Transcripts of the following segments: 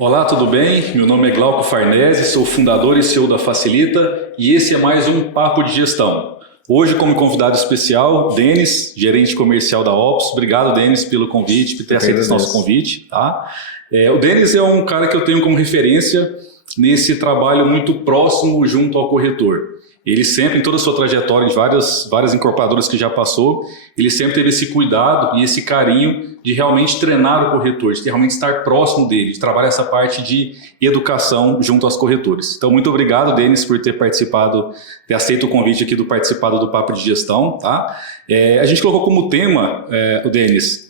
Olá, tudo bem? Meu nome é Glauco Farnese, sou fundador e CEO da Facilita e esse é mais um Papo de Gestão. Hoje, como convidado especial, Denis, gerente comercial da Ops. Obrigado, Denis, pelo convite, por ter aceito esse nosso convite. Tá? O Denis é um cara que eu tenho como referência nesse trabalho muito próximo junto ao corretor. Ele sempre, em toda a sua trajetória, em várias incorporadoras que já passou, ele sempre teve esse cuidado e esse carinho de realmente treinar o corretor, de realmente estar próximo dele, de trabalhar essa parte de educação junto aos corretores. Então, muito obrigado, Denis, por ter participado, ter aceito o convite aqui do participado do Papo de Gestão. Tá? A gente colocou como tema, o Denis,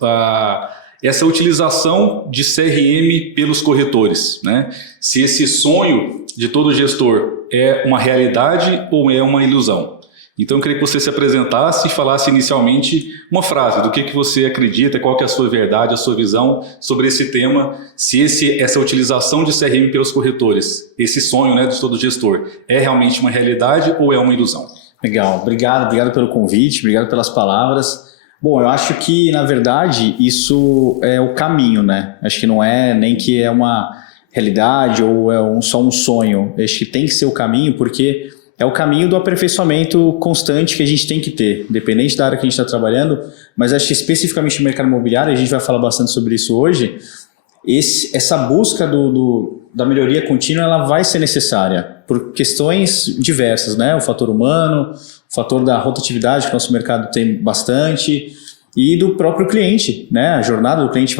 essa utilização de CRM pelos corretores, né? Se esse sonho de todo gestor é uma realidade ou é uma ilusão. Então eu queria que você se apresentasse e falasse inicialmente uma frase do que você acredita, qual que é a sua verdade, a sua visão sobre esse tema, se essa utilização de CRM pelos corretores, esse sonho, né, de todo gestor, é realmente uma realidade ou é uma ilusão? Legal, obrigado pelo convite, obrigado pelas palavras. Bom, eu acho que, na verdade, isso é o caminho, né? Acho que não é nem que é uma realidade ou é só um sonho. Acho que tem que ser o caminho, porque é o caminho do aperfeiçoamento constante que a gente tem que ter, independente da área que a gente está trabalhando, mas acho que especificamente no mercado imobiliário, a gente vai falar bastante sobre isso hoje, essa busca da melhoria contínua ela vai ser necessária por questões diversas, né? O fator humano, o fator da rotatividade que o nosso mercado tem bastante e do próprio cliente, né? A jornada do cliente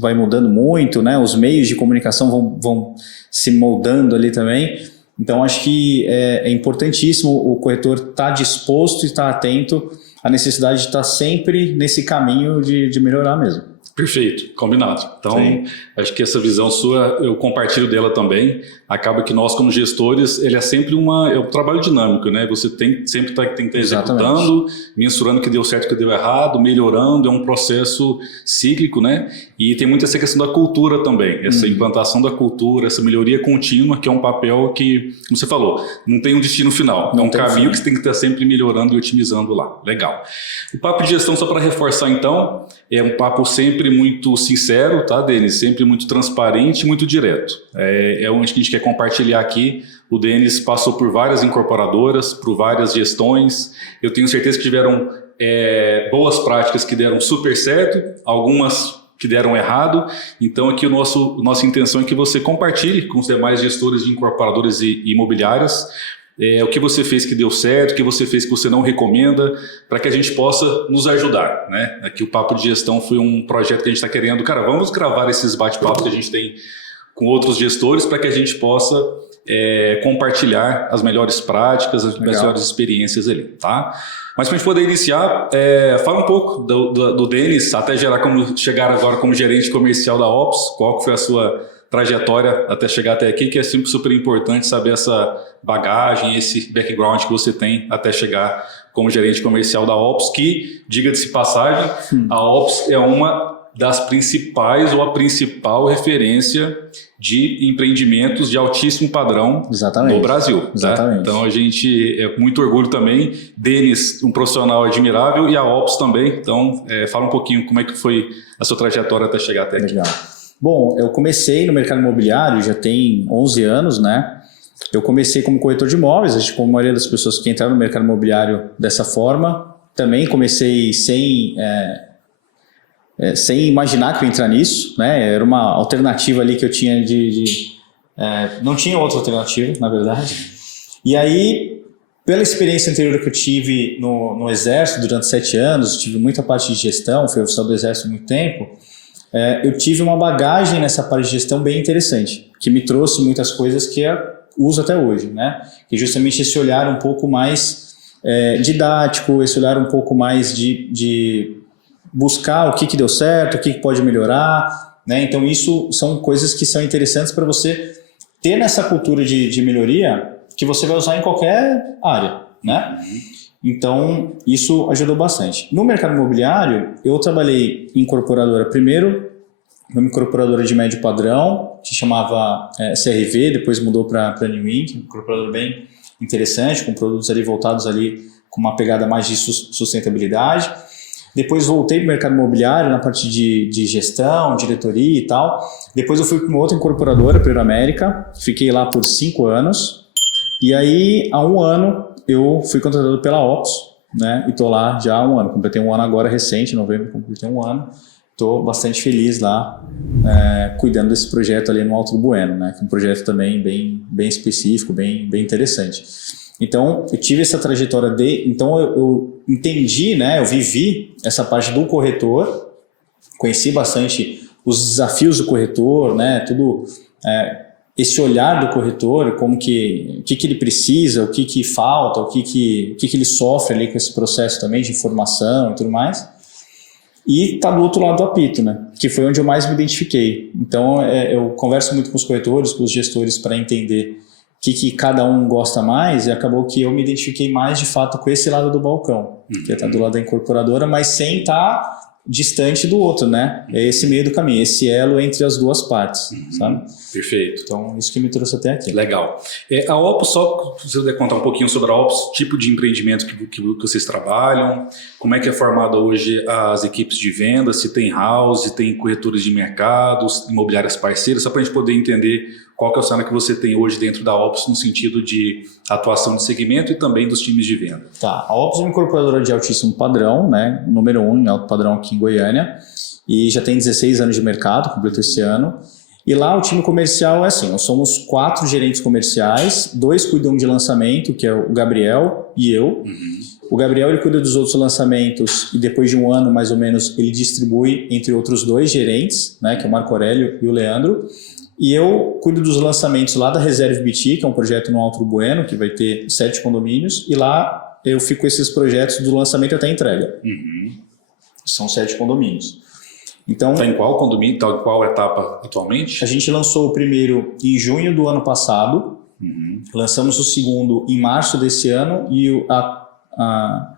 vai mudando muito, né? Os meios de comunicação vão se moldando ali também. Então, acho que é importantíssimo o corretor estar disposto e estar atento à necessidade de estar sempre nesse caminho de melhorar mesmo. Perfeito, combinado. Então, sim, acho que essa visão sua, eu compartilho dela também. Acaba que nós, como gestores, ele é sempre um trabalho dinâmico, né? Você sempre tem que estar executando, mensurando o que deu certo, o que deu errado, melhorando, é um processo cíclico, né? E tem muito essa questão da cultura também, essa implantação da cultura, essa melhoria contínua, que é um papel que, como você falou, não tem um destino final, é um caminho que você tem que estar sempre melhorando e otimizando lá. Legal. O papo de gestão, só para reforçar então, é um papo sempre muito sincero, tá, Denis? Sempre muito transparente, muito direto. É onde a gente quer compartilhar aqui. O Denis passou por várias incorporadoras, por várias gestões. Eu tenho certeza que tiveram boas práticas que deram super certo, algumas que deram errado. Então aqui nossa intenção é que você compartilhe com os demais gestores de incorporadoras e imobiliárias o que você fez que deu certo, o que você fez que você não recomenda, para que a gente possa nos ajudar, né? Aqui o Papo de Gestão foi um projeto que a gente está querendo. Cara, vamos gravar esses bate-papos que a gente tem com outros gestores para que a gente possa compartilhar as melhores práticas, as melhores experiências ali, tá? Mas para a gente poder iniciar, fala um pouco do Denis, até chegar agora como gerente comercial da Ops, qual que foi a sua trajetória até chegar até aqui, que é sempre super importante saber essa bagagem, esse background que você tem até chegar como gerente comercial da Ops, que, diga-se de passagem, a Ops é uma das principais ou a principal referência de empreendimentos de altíssimo padrão no Brasil. Tá? Então a gente é com muito orgulho também. Denis, um profissional admirável, e a Ops também. Então fala um pouquinho como é que foi a sua trajetória até chegar até aqui. Legal. Bom, eu comecei no mercado imobiliário já tem 11 anos, né? Eu comecei como corretor de imóveis, acho que como a maioria das pessoas que entraram no mercado imobiliário dessa forma. Também comecei sem imaginar que eu ia entrar nisso, né? Era uma alternativa ali que eu tinha não tinha outra alternativa, na verdade. E aí, pela experiência anterior que eu tive no Exército durante 7 anos, tive muita parte de gestão, fui oficial do Exército há muito tempo, eu tive uma bagagem nessa parte de gestão bem interessante, que me trouxe muitas coisas que eu uso até hoje, né? Que justamente esse olhar um pouco mais didático, esse olhar um pouco mais de buscar o que deu certo, o que pode melhorar, né? Então isso são coisas que são interessantes para você ter nessa cultura de melhoria que você vai usar em qualquer área, né? Então isso ajudou bastante. No mercado imobiliário, eu trabalhei em incorporadora primeiro, numa incorporadora de médio padrão, que chamava CRV, depois mudou para New Inc, uma incorporadora bem interessante, com produtos ali voltados ali com uma pegada mais de sustentabilidade. Depois voltei para o mercado imobiliário na parte de gestão, diretoria e tal. Depois eu fui para uma outra incorporadora, para a América. Fiquei lá por 5 anos. E aí, há 1 ano, eu fui contratado pela Opus, né? E estou lá já há 1 ano. Completei 1 ano agora, recente, em novembro, completei 1 ano. Estou bastante feliz lá, cuidando desse projeto ali no Alto do Bueno, né? Que é um projeto também bem específico, bem interessante. Então, eu tive essa trajetória Então, eu entendi, né? Eu vivi essa parte do corretor, conheci bastante os desafios do corretor, né? Tudo, esse olhar do corretor, como o que ele precisa, o que falta, o que ele sofre ali com esse processo também de informação e tudo mais. E tá do outro lado do apito, né? Que foi onde eu mais me identifiquei. Então, eu converso muito com os corretores, com os gestores para entender o que cada um gosta mais, e acabou que eu me identifiquei mais de fato com esse lado do balcão, que é estar do lado da incorporadora, mas sem estar distante do outro, né? É esse meio do caminho, esse elo entre as duas partes, sabe? Perfeito. Então, isso que me trouxe até aqui. Legal. A Opus, só se você puder contar um pouquinho sobre a Opus, tipo de empreendimento que vocês trabalham, como é que é formada hoje as equipes de venda, se tem house, se tem corretores de mercados, imobiliárias parceiras, só para a gente poder entender qual que é o cenário que você tem hoje dentro da Opus no sentido de atuação de segmento e também dos times de venda. Tá, a Opus é uma incorporadora de altíssimo padrão, né? Número 1 em alto padrão aqui em Goiânia, e já tem 16 anos de mercado, completou esse ano. E lá o time comercial é assim, nós somos 4 gerentes comerciais, 2 cuidam de lançamento, que é o Gabriel e eu. O Gabriel ele cuida dos outros lançamentos e depois de 1 ano, mais ou menos, ele distribui entre outros 2 gerentes, né, que é o Marco Aurélio e o Leandro. E eu cuido dos lançamentos lá da Reserve BT, que é um projeto no Alto do Bueno, que vai ter 7 condomínios, e lá eu fico com esses projetos do lançamento até a entrega. São 7 condomínios. Então, está em qual condomínio, está em qual etapa atualmente? A gente lançou o primeiro em junho do ano passado, lançamos o segundo em março desse ano e a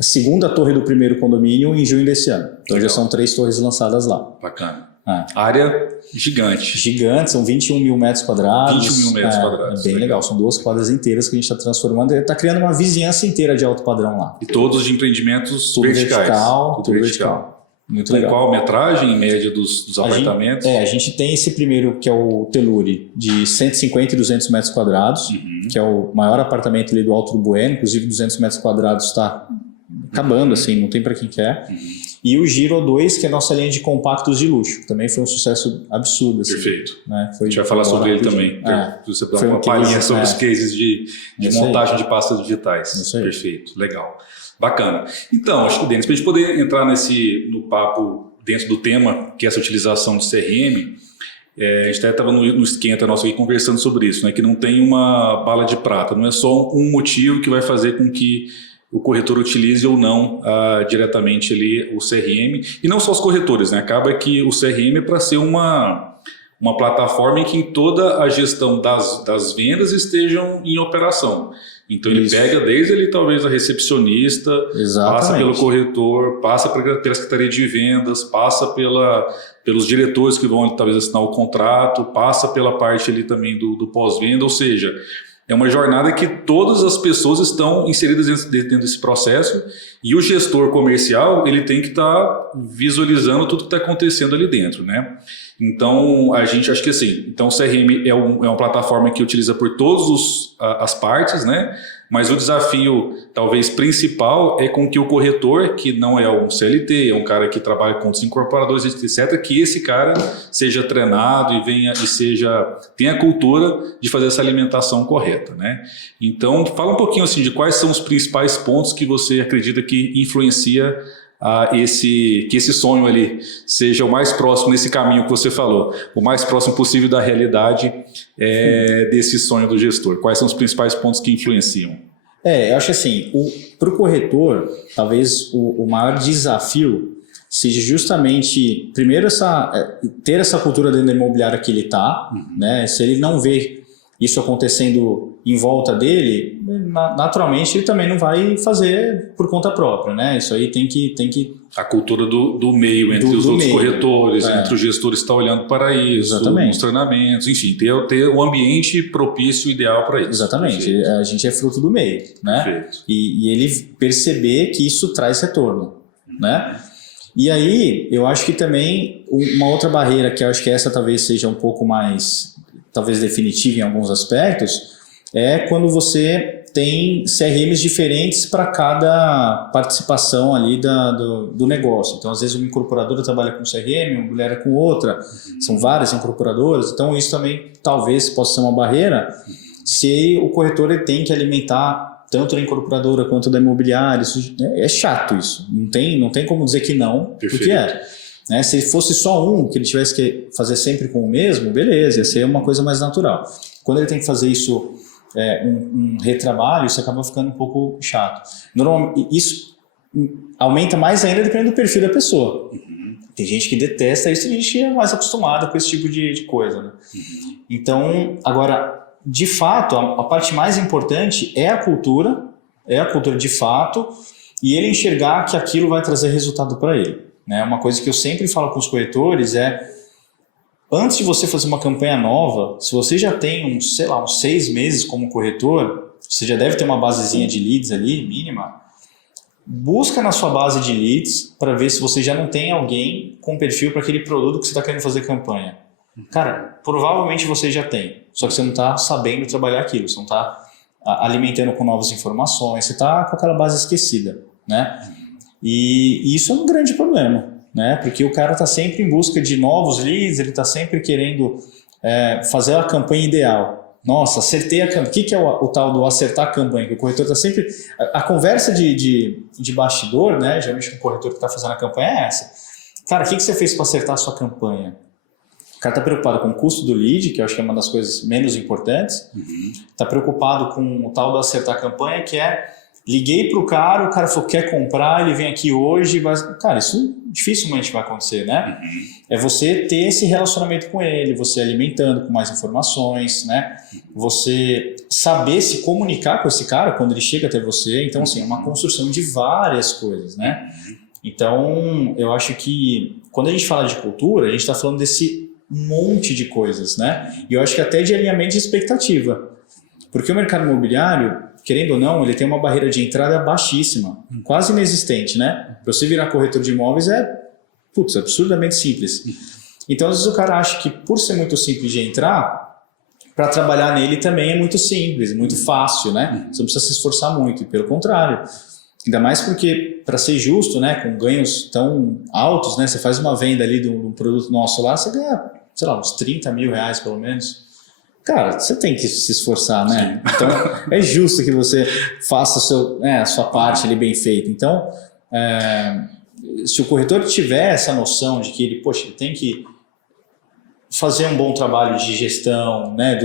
segunda torre do primeiro condomínio em junho desse ano. Então já são 3 torres lançadas lá. Bacana. Área gigante. Gigante, são 21 mil metros quadrados. 21 mil metros quadrados. É bem legal, são 2 quadras inteiras que a gente está transformando. Está criando uma vizinhança inteira de alto padrão lá. E todos de empreendimentos tudo verticais. Tudo vertical. Muito legal. Qual metragem em média dos apartamentos? A gente tem esse primeiro que é o Teluri, de 150 e 200 metros quadrados, que é o maior apartamento ali do Alto do Bueno, inclusive 200 metros quadrados está acabando, assim, não tem para quem quer. E o Giro 2, que é a nossa linha de compactos de luxo, também foi um sucesso absurdo. Assim, perfeito. Né? A gente vai falar sobre ele também. Você dá uma palhinha sobre os cases de montagem de pastas digitais. Isso aí. Perfeito, legal. Bacana. Então, acho que, Denis, para a gente poder entrar no papo dentro do tema, que é essa utilização de CRM, a gente até estava no esquenta nosso aqui conversando sobre isso, né? Que não tem uma bala de prata, não é só um motivo que vai fazer com que o corretor utilize ou não diretamente ali o CRM. E não só os corretores, né? Acaba que o CRM é para ser uma plataforma em que toda a gestão das vendas estejam em operação. Então ele pega desde ali talvez a recepcionista, passa pelo corretor, passa pela secretaria de vendas, passa pelos diretores que vão talvez assinar o contrato, passa pela parte ali também do pós-venda, ou seja, é uma jornada que todas as pessoas estão inseridas dentro desse processo e o gestor comercial ele tem que estar visualizando tudo que está acontecendo ali dentro, né? Então, a gente acho que assim, então o CRM é uma plataforma que utiliza por todas as partes, né? Mas o desafio, talvez, principal é com que o corretor, que não é um CLT, é um cara que trabalha com os incorporadores, etc., que esse cara seja treinado e tenha a cultura de fazer essa alimentação correta, né? Então, fala um pouquinho assim de quais são os principais pontos que você acredita que influencia que esse sonho ali seja o mais próximo nesse caminho que você falou, o mais próximo possível da realidade desse sonho do gestor. Quais são os principais pontos que influenciam? Eu acho assim, para o corretor, talvez o maior desafio seja justamente, primeiro, ter essa cultura dentro da imobiliária que ele está, né? Se ele não vê isso acontecendo em volta dele, naturalmente ele também não vai fazer por conta própria, né? Isso aí tem que... A cultura do meio, entre os outros corretores, entre os gestores que estão olhando para isso, os treinamentos, enfim, ter o ambiente propício, ideal para isso. Exatamente, a gente é fruto do meio, né? Perfeito. E ele perceber que isso traz retorno. né? E aí, eu acho que também uma outra barreira, que eu acho que essa talvez seja um pouco mais, talvez definitiva em alguns aspectos, é quando você tem CRMs diferentes para cada participação ali do negócio. Então, às vezes, uma incorporadora trabalha com CRM, uma mulher com outra, são várias incorporadoras, então isso também talvez possa ser uma barreira se o corretor ele tem que alimentar tanto da incorporadora quanto da imobiliária. Isso, é chato isso, não tem como dizer que não, porque né? Se fosse só um, que ele tivesse que fazer sempre com o mesmo, beleza, ia ser uma coisa mais natural. Quando ele tem que fazer isso, um retrabalho, isso acaba ficando um pouco chato. Normalmente, isso aumenta mais ainda dependendo do perfil da pessoa. Tem gente que detesta isso, tem gente que é mais acostumada com esse tipo de coisa, né? Então, agora, de fato, a parte mais importante é a cultura de fato, e ele enxergar que aquilo vai trazer resultado para ele, né? Uma coisa que eu sempre falo com os corretores antes de você fazer uma campanha nova, se você já tem uns 6 meses como corretor, você já deve ter uma basezinha de leads ali, mínima. Busca na sua base de leads para ver se você já não tem alguém com perfil para aquele produto que você está querendo fazer campanha. Cara, provavelmente você já tem, só que você não está sabendo trabalhar aquilo, você não está alimentando com novas informações, você está com aquela base esquecida, né? E isso é um grande problema, né? Porque o cara está sempre em busca de novos leads, ele está sempre querendo fazer a campanha ideal. Nossa, acertei a campanha. O que é o tal do acertar a campanha? Que o corretor está sempre... A conversa de bastidor, né? Geralmente o corretor que está fazendo a campanha é essa. Cara, o que você fez para acertar a sua campanha? O cara está preocupado com o custo do lead, que eu acho que é uma das coisas menos importantes. Está preocupado com o tal do acertar a campanha, que liguei para o cara falou quer comprar, ele vem aqui hoje. Cara, isso dificilmente vai acontecer, né? É você ter esse relacionamento com ele, você alimentando com mais informações, né? Você saber se comunicar com esse cara quando ele chega até você. Então, assim, é uma construção de várias coisas, né? Então, eu acho que quando a gente fala de cultura, a gente está falando desse monte de coisas, né? E eu acho que até de alinhamento de expectativa. Porque o mercado imobiliário, querendo ou não, ele tem uma barreira de entrada baixíssima, quase inexistente, né? Para você virar corretor de imóveis é absurdamente simples. Então, às vezes o cara acha que por ser muito simples de entrar, para trabalhar nele também é muito simples, muito fácil, né? Você não precisa se esforçar muito, e pelo contrário. Ainda mais porque, para ser justo, né, com ganhos tão altos, né, você faz uma venda ali de um produto nosso lá, você ganha, sei lá, uns 30 mil reais pelo menos. Cara, você tem que se esforçar, né? Sim. Então, é justo que você faça a sua parte ali bem feita. Então, se o corretor tiver essa noção de que ele tem que fazer um bom trabalho de gestão, né,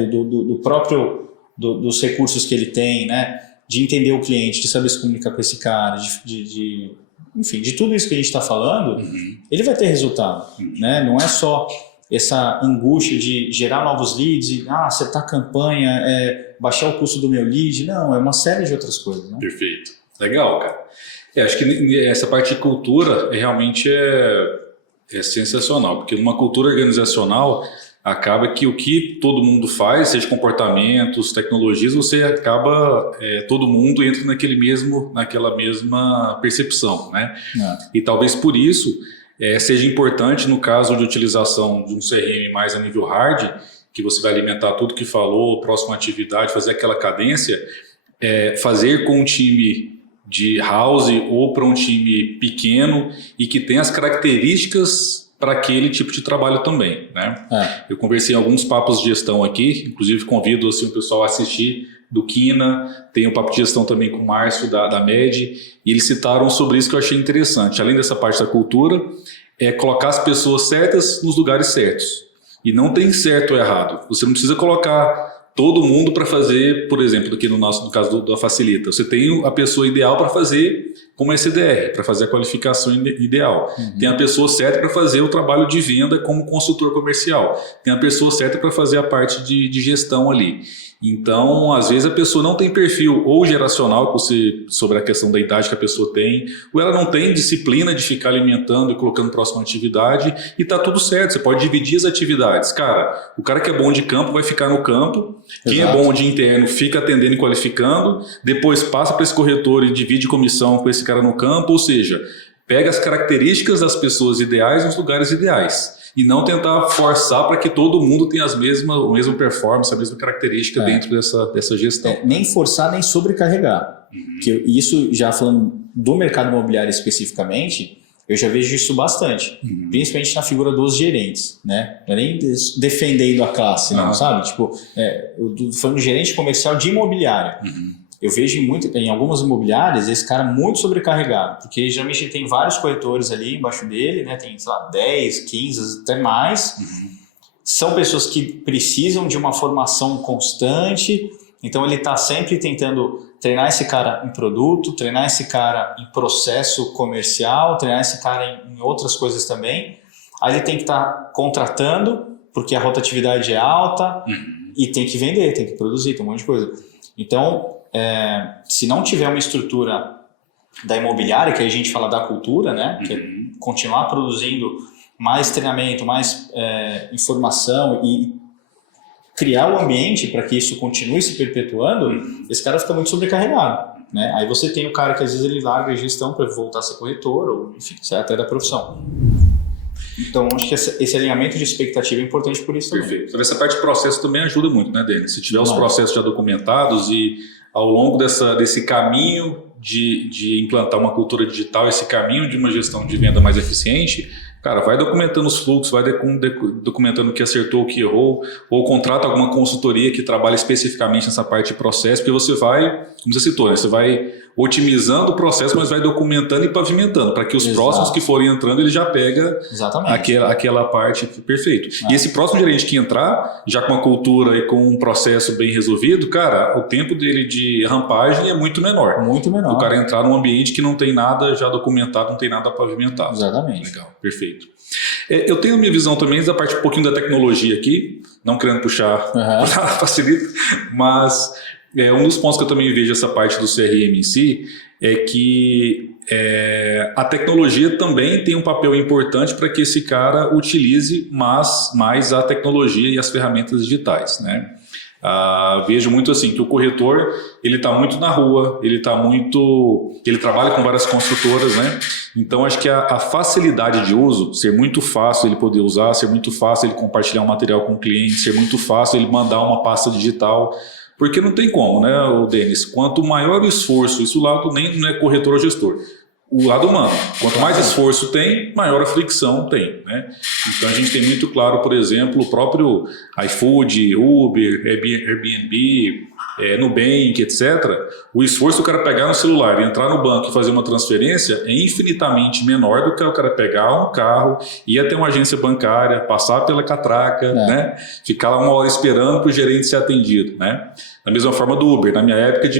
dos recursos que ele tem, né, de entender o cliente, de saber se comunicar com esse cara, enfim, de tudo isso que a gente está falando, ele vai ter resultado, né? Não é só essa angústia de gerar novos leads, acertar a campanha, baixar o custo do meu lead. Não, é uma série de outras coisas, né? Perfeito. Legal, cara. Acho que essa parte de cultura realmente é sensacional, porque numa cultura organizacional acaba que o que todo mundo faz, seja comportamentos, tecnologias, você acaba, todo mundo entra naquela mesma percepção, né? E talvez por isso seja importante no caso de utilização de um CRM mais a nível hard, que você vai alimentar tudo que falou, próxima atividade, fazer aquela cadência, fazer com um time de house ou para um time pequeno e que tem as características para aquele tipo de trabalho também, né? Eu conversei em alguns papos de gestão aqui, inclusive convido assim, o pessoal a assistir do Quina, tem o papo de gestão também com o Márcio da MED, e eles citaram sobre isso que eu achei interessante. Além dessa parte da cultura, colocar as pessoas certas nos lugares certos. E não tem certo ou errado. Você não precisa colocar todo mundo para fazer, por exemplo, aqui no caso da Facilita, você tem a pessoa ideal para fazer como SDR, para fazer a qualificação ideal. Tem a pessoa certa para fazer o trabalho de venda como consultor comercial. Tem a pessoa certa para fazer a parte de gestão ali. Então, às vezes a pessoa não tem perfil ou geracional sobre a questão da idade que a pessoa tem, ou ela não tem disciplina de ficar alimentando e colocando próxima atividade, e tá tudo certo, você pode dividir as atividades. Cara, o cara que é bom de campo vai ficar no campo, quem é bom de interno fica atendendo e qualificando, depois passa para esse corretor e divide comissão com esse cara no campo, ou seja, pega as características das pessoas ideais nos lugares ideais. E não tentar forçar para que todo mundo tenha a mesma performance, a mesma característica dentro dessa gestão. Nem forçar, nem sobrecarregar. Que isso, já falando do mercado imobiliário especificamente, eu já vejo isso bastante. Principalmente na figura dos gerentes, né? Não é nem defendendo a classe, não, sabe? Tipo, eu tô falando de gerente comercial de imobiliário. Eu vejo em algumas imobiliárias esse cara muito sobrecarregado, porque geralmente ele tem vários corretores ali embaixo dele, né? Tem, sei lá, 10, 15, até mais. São pessoas que precisam de uma formação constante, então ele está sempre tentando treinar esse cara em produto, treinar esse cara em processo comercial, treinar esse cara em outras coisas também. Aí ele tem que estar contratando, porque a rotatividade é alta, e tem que vender, tem que produzir, tem um monte de coisa. Então, se não tiver uma estrutura da imobiliária, que aí a gente fala da cultura, né? Que é continuar produzindo mais treinamento, mais informação e criar o ambiente para que isso continue se perpetuando, esse cara fica muito sobrecarregado, né? Aí você tem o cara que às vezes ele larga a gestão para voltar a ser corretor, ou enfim, sai até da profissão. Então, acho que esse alinhamento de expectativa é importante por isso também. Perfeito. Então, essa parte de processo também ajuda muito, né, Denis? Se tiver os processos já documentados e ao longo desse caminho de implantar uma cultura digital, esse caminho de uma gestão de venda mais eficiente, cara, vai documentando os fluxos, vai documentando o que acertou, o que errou, ou contrata alguma consultoria que trabalha especificamente nessa parte de processo, porque você vai, como você citou, né, você vai otimizando o processo, mas vai documentando e pavimentando, para que os próximos que forem entrando, ele já pega aquela parte perfeito. E esse próximo gerente que entrar, já com uma cultura e com um processo bem resolvido, cara, o tempo dele de rampagem é muito menor. Muito menor. O cara entrar num ambiente que não tem nada já documentado, não tem nada pavimentado. Exatamente. Legal, perfeito. Eu tenho a minha visão também da parte um pouquinho da tecnologia aqui, não querendo puxar para facilita, mas um dos pontos que eu também vejo essa parte do CRM em si é que a tecnologia também tem um papel importante para que esse cara utilize mais a tecnologia e as ferramentas digitais, né? Vejo muito assim que o corretor ele está muito na rua, ele trabalha com várias construtoras, né? Então acho que a facilidade de uso, ser muito fácil ele poder usar, ser muito fácil ele compartilhar um material com o cliente, ser muito fácil ele mandar uma pasta digital, porque não tem como, né, Denis? Quanto maior o esforço, isso lá nem não é corretor ou gestor, o lado humano. Quanto mais esforço tem, maior a fricção tem, né? Então a gente tem muito claro, por exemplo, o próprio iFood, Uber, Airbnb, Nubank, etc. O esforço do cara pegar no celular, entrar no banco e fazer uma transferência é infinitamente menor do que o cara pegar um carro, ir até uma agência bancária, passar pela catraca, né? Ficar lá 1 hora esperando para o gerente ser atendido, né? Da mesma forma do Uber, na minha época de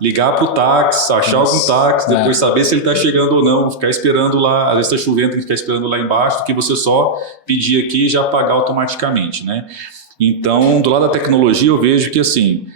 ligar para o táxi, achar algum táxi, depois saber se ele está chegando ou não, ficar esperando lá, às vezes está chovendo, tem que ficar esperando lá embaixo, do que você só pedir aqui e já pagar automaticamente, né? Então, do lado da tecnologia, eu vejo que assim,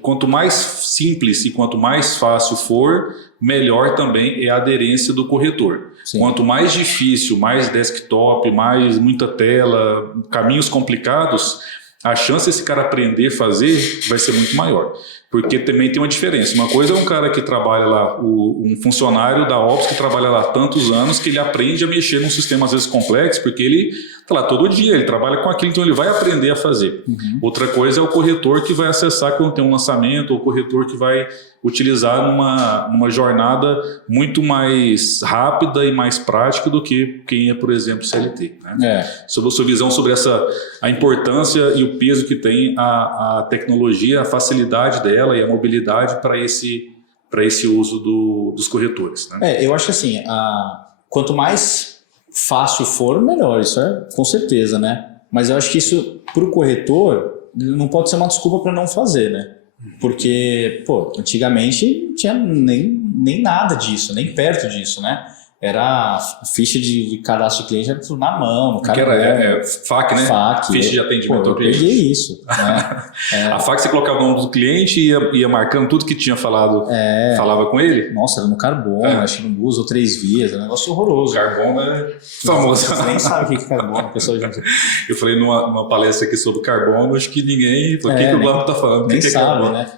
quanto mais simples e quanto mais fácil for, melhor também é a aderência do corretor. Sim. Quanto mais difícil, mais desktop, mais muita tela, caminhos complicados, a chance desse cara aprender a fazer vai ser muito maior. Porque também tem uma diferença. Uma coisa é um cara que trabalha lá, um funcionário da Ops que trabalha lá há tantos anos, que ele aprende a mexer num sistema às vezes complexo, porque ele está lá todo dia, ele trabalha com aquilo, então ele vai aprender a fazer. Outra coisa é o corretor que vai acessar quando tem um lançamento, ou o corretor que vai utilizar numa jornada muito mais rápida e mais prática do que quem é, por exemplo, CLT. Né? Sobre a sua visão sobre a importância e o peso que tem a tecnologia, a facilidade dela e a mobilidade para esse uso dos corretores. Né? Eu acho que assim, quanto mais fácil for, melhor, isso com certeza, né? Mas eu acho que isso, para o corretor, não pode ser uma desculpa para não fazer, né? Porque, antigamente não tinha nem nada disso, nem perto disso, né? Era ficha de cadastro de cliente, era tudo na mão, no cara. FAQ, né? FAQ. Ficha de atendimento ao cliente. Eu peguei isso. Né? A FAQ você colocava o nome do cliente e ia marcando tudo que tinha falado, falava com ele? Nossa, era no Carbono, acho que no Bus ou 3 vias, era um negócio horroroso. Carbono é famoso. Você nem sabe o que é Carbono, pessoal. Eu falei numa palestra aqui sobre Carbono, acho que ninguém... O que o Glauco está falando? Nem que sabe, Carbono? né?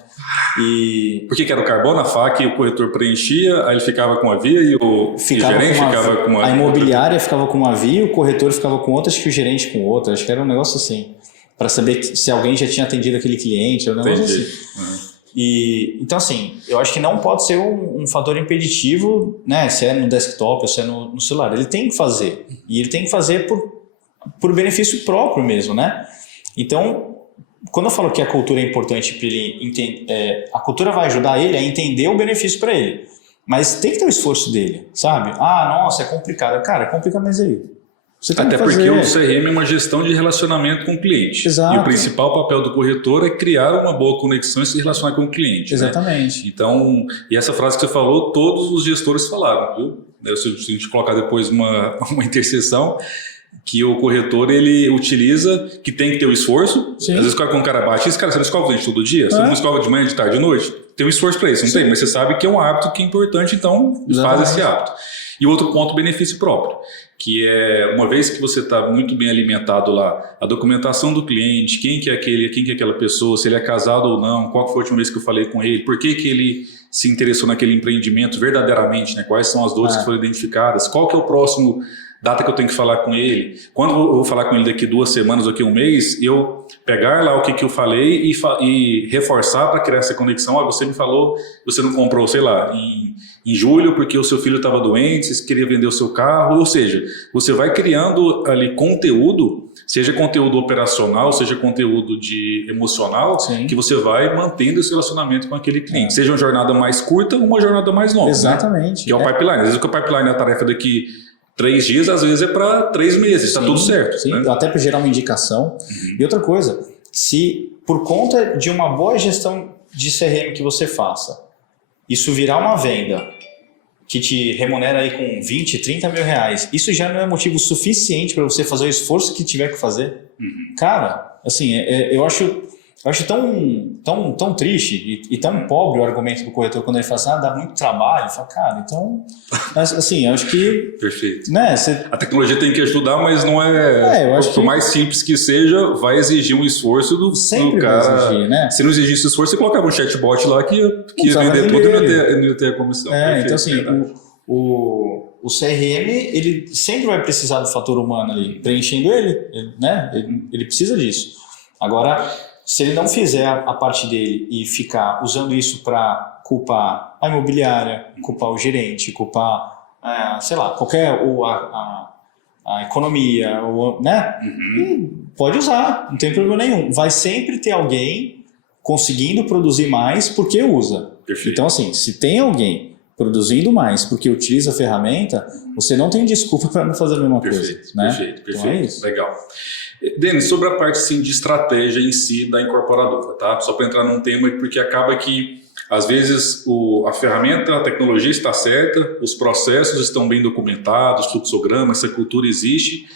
Por que era o carbono, a faca e o corretor preenchia, aí ele ficava com uma via e o gerente ficava com uma... A imobiliária ficava com uma via, o corretor ficava com outra, acho que o gerente com outra. Acho que era um negócio assim, para saber se alguém já tinha atendido aquele cliente, era um negócio assim. Então, assim, eu acho que não pode ser um fator impeditivo, né? Se é no desktop ou se é no celular. Ele tem que fazer. E ele tem que fazer por benefício próprio mesmo, né? Então, quando eu falo que a cultura é importante para ele entender, a cultura vai ajudar ele a entender o benefício para ele. Mas tem que ter o esforço dele, sabe? Ah, nossa, é complicado. Cara, complica mais aí. Você tem Até que fazer. porque o CRM é uma gestão de relacionamento com o cliente. Exato. E o principal papel do corretor é criar uma boa conexão e se relacionar com o cliente. Exatamente. Né? Então, e essa frase que você falou, todos os gestores falaram, viu? Se a gente colocar depois uma interseção, que o corretor ele utiliza, que tem que ter o esforço. Sim. Às vezes quando o cara bate, esse cara, você não escova o dente todo dia? Você não escova de manhã, de tarde, de noite? Tem um esforço para isso, não tem? Mas você sabe que é um hábito que é importante, então faz esse hábito. E outro ponto, benefício próprio, que é, uma vez que você está muito bem alimentado lá, a documentação do cliente, quem que é aquela pessoa, se ele é casado ou não, qual foi a última vez que eu falei com ele, por que ele se interessou naquele empreendimento verdadeiramente, né? Quais são as dores que foram identificadas, qual que é o próximo data que eu tenho que falar com ele, quando eu vou falar com ele daqui 2 semanas ou daqui 1 mês, eu pegar lá o que eu falei e reforçar para criar essa conexão. Você me falou, você não comprou, sei lá, em julho porque o seu filho estava doente, você queria vender o seu carro, ou seja, você vai criando ali conteúdo, seja conteúdo operacional, seja conteúdo emocional, Sim. que você vai mantendo esse relacionamento com aquele cliente. Seja uma jornada mais curta ou uma jornada mais longa. Exatamente. Né? Que é o pipeline. Às vezes o pipeline é a tarefa daqui 3 dias, às vezes é para 3 meses, está tudo certo. Sim, né? Até para gerar uma indicação. E outra coisa, se por conta de uma boa gestão de CRM que você faça, isso virar uma venda que te remunera aí com 20, 30 mil reais, isso já não é motivo suficiente para você fazer o esforço que tiver que fazer? Cara, assim, eu acho tão triste e tão pobre o argumento do corretor quando ele fala assim, dá muito trabalho. Fala, cara, então, assim, eu acho que... Perfeito. Né, a tecnologia tem que ajudar, mas não é... eu acho por mais simples que seja, vai exigir um esforço do cara. Vai exigir, né? Se não exigisse esforço, você colocava um chatbot lá que ia vender tudo e não ia ter a comissão. Então assim, o CRM, ele sempre vai precisar do fator humano ali, preenchendo né? Ele precisa disso. Agora... Se ele não fizer a parte dele e ficar usando isso para culpar a imobiliária, culpar o gerente, culpar, sei lá, qualquer a economia, né? Pode usar, não tem problema nenhum. Vai sempre ter alguém conseguindo produzir mais porque usa. Perfeito. Então, assim, se tem alguém produzindo mais porque utiliza a ferramenta, você não tem desculpa para não fazer a mesma coisa. Né? Perfeito. Então é isso. Legal. Denis, sobre a parte sim, de estratégia em si da incorporadora, tá? Só para entrar num tema, porque acaba que às vezes a ferramenta, a tecnologia está certa, os processos estão bem documentados, fluxograma, essa cultura existe,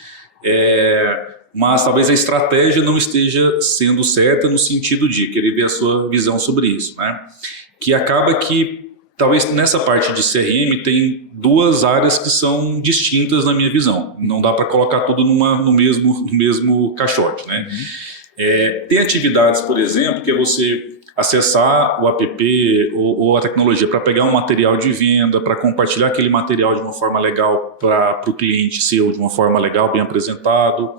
mas talvez a estratégia não esteja sendo certa no sentido de querer ver a sua visão sobre isso, né? Que acaba que talvez nessa parte de CRM tem 2 áreas que são distintas na minha visão. Não dá para colocar tudo no mesmo caixote, né? Tem atividades, por exemplo, que é você acessar o app ou a tecnologia para pegar um material de venda, para compartilhar aquele material de uma forma legal para o cliente seu, de uma forma legal, bem apresentado.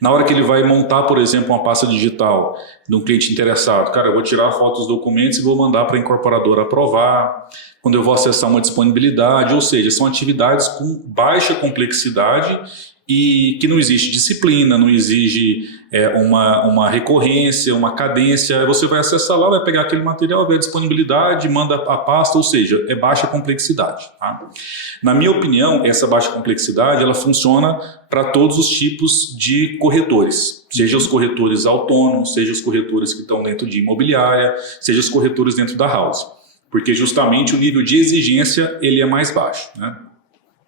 Na hora que ele vai montar, por exemplo, uma pasta digital de um cliente interessado, cara, eu vou tirar fotos dos documentos e vou mandar para a incorporadora aprovar. Quando eu vou acessar uma disponibilidade, ou seja, são atividades com baixa complexidade e que não existe disciplina, não exige uma recorrência, uma cadência. Você vai acessar lá, vai pegar aquele material, ver a disponibilidade, manda a pasta, ou seja, é baixa complexidade. Tá? Na minha opinião, essa baixa complexidade ela funciona para todos os tipos de corretores, seja os corretores autônomos, seja os corretores que estão dentro de imobiliária, seja os corretores dentro da house, porque justamente o nível de exigência ele é mais baixo, né?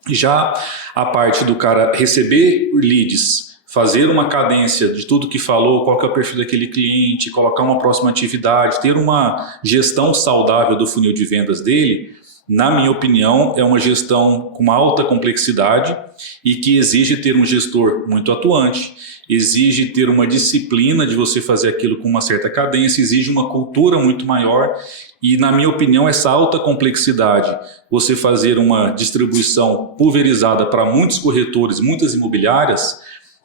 Já a parte do cara receber leads, fazer uma cadência de tudo que falou, qual que é o perfil daquele cliente, colocar uma próxima atividade, ter uma gestão saudável do funil de vendas dele, na minha opinião, é uma gestão com uma alta complexidade e que exige ter um gestor muito atuante, exige ter uma disciplina de você fazer aquilo com uma certa cadência, exige uma cultura muito maior e, na minha opinião, essa alta complexidade, você fazer uma distribuição pulverizada para muitos corretores, muitas imobiliárias,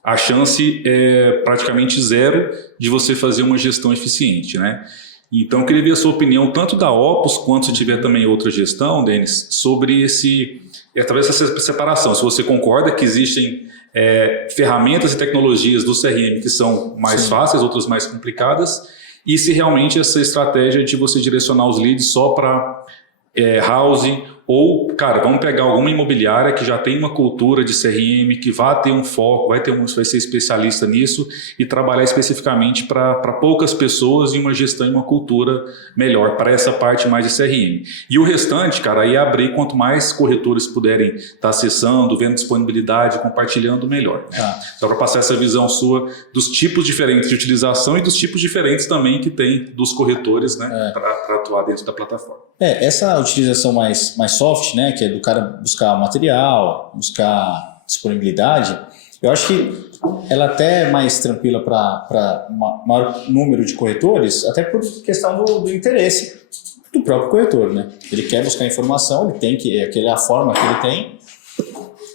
a chance é praticamente zero de você fazer uma gestão eficiente, né? Então, eu queria ver a sua opinião, tanto da Opus, quanto se tiver também outra gestão, Denis, sobre talvez essa separação. Se você concorda que existem ferramentas e tecnologias do CRM que são mais fáceis, outras mais complicadas, e se realmente essa estratégia de você direcionar os leads só para house, ou, cara, vamos pegar alguma imobiliária que já tem uma cultura de CRM, que vai ter um foco, vai ser especialista nisso e trabalhar especificamente para poucas pessoas e uma gestão e uma cultura melhor para essa parte mais de CRM. E o restante, cara, aí abrir, quanto mais corretores puderem estar acessando, vendo disponibilidade, compartilhando, melhor. Né? Só para passar essa visão sua dos tipos diferentes de utilização e dos tipos diferentes também que tem dos corretores, né, para atuar dentro da plataforma. Essa utilização mais soft, né, que é do cara buscar material, buscar disponibilidade, eu acho que ela até é mais tranquila para maior número de corretores, até por questão do interesse do próprio corretor, né? Ele quer buscar informação, ele tem que, aquela é a forma que ele tem,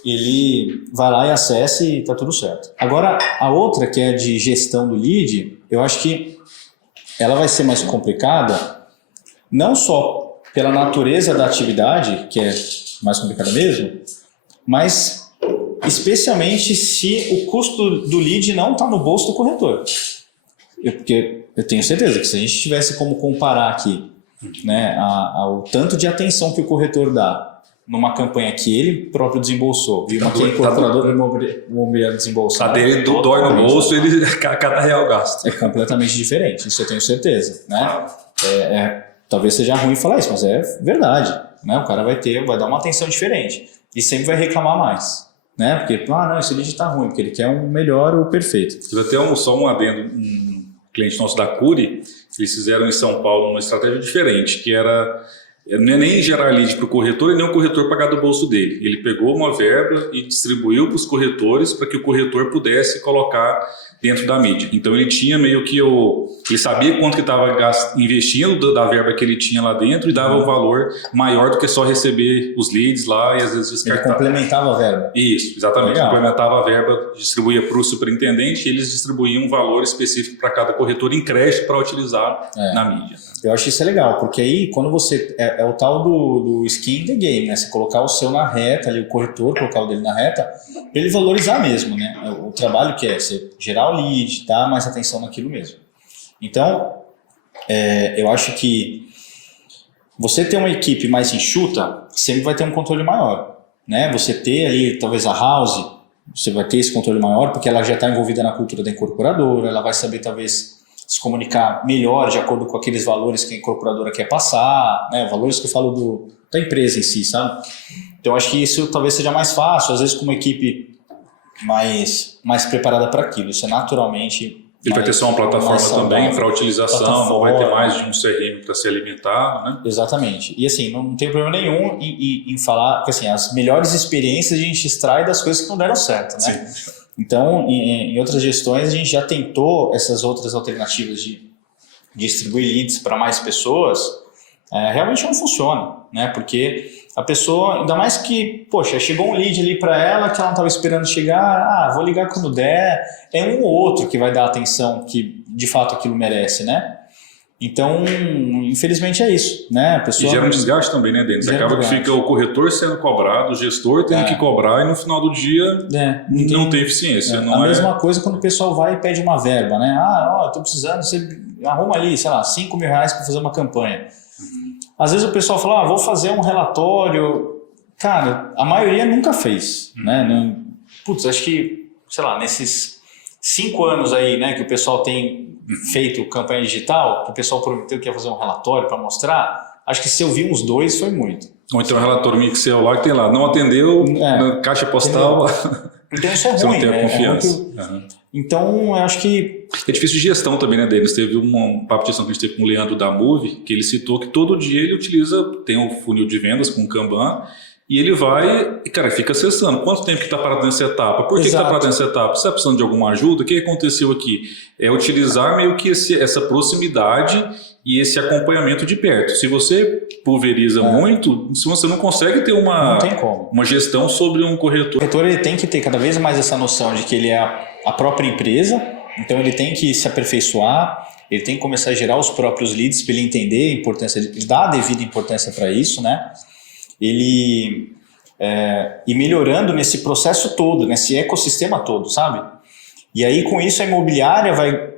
ele vai lá e acessa e tá tudo certo. Agora, a outra, que é de gestão do lead, eu acho que ela vai ser mais complicada, não só pela natureza da atividade, que é mais complicada mesmo, mas especialmente se o custo do lead não está no bolso do corretor. Porque eu tenho certeza que se a gente tivesse como comparar aqui, né, ao tanto de atenção que o corretor dá numa campanha que ele próprio desembolsou, viu uma que a incorporadora imobiliária desembolsou. A dele dói no bolso, ele cada real gasta. É completamente diferente, isso eu tenho certeza, né? Talvez seja ruim falar isso, mas é verdade, né? O cara vai dar uma atenção diferente e sempre vai reclamar mais, né? Porque, não, esse lead tá ruim, porque ele quer um melhor ou perfeito. Tive até só um adendo, um cliente nosso da Cury, eles fizeram em São Paulo uma estratégia diferente, que era não é nem gerar lead para o corretor e nem o corretor pagar do bolso dele. Ele pegou uma verba e distribuiu para os corretores para que o corretor pudesse colocar dentro da mídia. Então ele tinha meio que ele sabia quanto que estava investindo da verba que ele tinha lá dentro e dava um valor maior do que só receber os leads lá e às vezes descartar. Ele complementava a verba. Isso, exatamente. Legal. Complementava a verba, distribuía para o superintendente e eles distribuíam um valor específico para cada corretor em crédito para utilizar na mídia. Eu acho isso legal, porque aí quando você... É o tal do skin in the game, né? Você colocar o seu na reta, ali, o corretor colocar o dele na reta, para ele valorizar mesmo, né? O trabalho que é você gerar o lead, dar mais atenção naquilo mesmo. Então, eu acho que você ter uma equipe mais enxuta, sempre vai ter um controle maior, né? Você ter ali, talvez a house, você vai ter esse controle maior, porque ela já está envolvida na cultura da incorporadora, ela vai saber, talvez, se comunicar melhor de acordo com aqueles valores que a incorporadora quer passar, né? Valores que eu falo da empresa em si, sabe? Então, acho que isso talvez seja mais fácil, às vezes com uma equipe mais preparada para aquilo. Isso é naturalmente... Ele vai ter só uma plataforma também para utilização, não vai ter mais de um CRM para ser alimentado, né? Exatamente. E assim, não tem problema nenhum em falar, porque assim, as melhores experiências a gente extrai das coisas que não deram certo, né? Sim. Então, em outras gestões, a gente já tentou essas outras alternativas de distribuir leads para mais pessoas, realmente não funciona, né? Porque a pessoa, ainda mais que, poxa, chegou um lead ali para ela que ela não estava esperando chegar, vou ligar quando der, é um ou outro que vai dar a atenção que de fato aquilo merece, né? Então, infelizmente é isso, né? A pessoa... E gera um desgaste também, né, Denis? Acaba que fica o corretor sendo cobrado, o gestor tendo que cobrar e no final do dia não tem eficiência. A mesma coisa quando o pessoal vai e pede uma verba, né? Eu tô precisando, você arruma ali, sei lá, R$5.000 para fazer uma campanha. Às vezes o pessoal fala, vou fazer um relatório. Cara, a maioria nunca fez, né? Putz, acho que, sei lá, nesses 5 anos aí, né, que o pessoal tem feito campanha digital, que o pessoal prometeu que ia fazer um relatório para mostrar, acho que se eu vi uns 2 foi muito. Ou então um relatório no Excel lá que tem lá, não atendeu, na caixa postal. Então isso é ruim, você não tem a confiança. Então, eu acho que... É difícil de gestão também, né, Denis? Teve um papo de gestão que a gente teve com o Leandro da Move, que ele citou que todo dia ele tem um funil de vendas com o Kanban, e ele vai e, cara, fica acessando. Quanto tempo que está parado nessa etapa? Por que está parado nessa etapa? Você está precisando de alguma ajuda? O que aconteceu aqui? É utilizar meio que essa proximidade e esse acompanhamento de perto. Se você pulveriza muito, se você não consegue ter uma gestão sobre um corretor. O corretor ele tem que ter cada vez mais essa noção de que ele é a própria empresa, então ele tem que se aperfeiçoar, ele tem que começar a gerar os próprios leads para ele entender a importância, ele dá a devida importância para isso, né? Ele ir melhorando nesse processo todo, nesse ecossistema todo, sabe? E aí com isso a imobiliária vai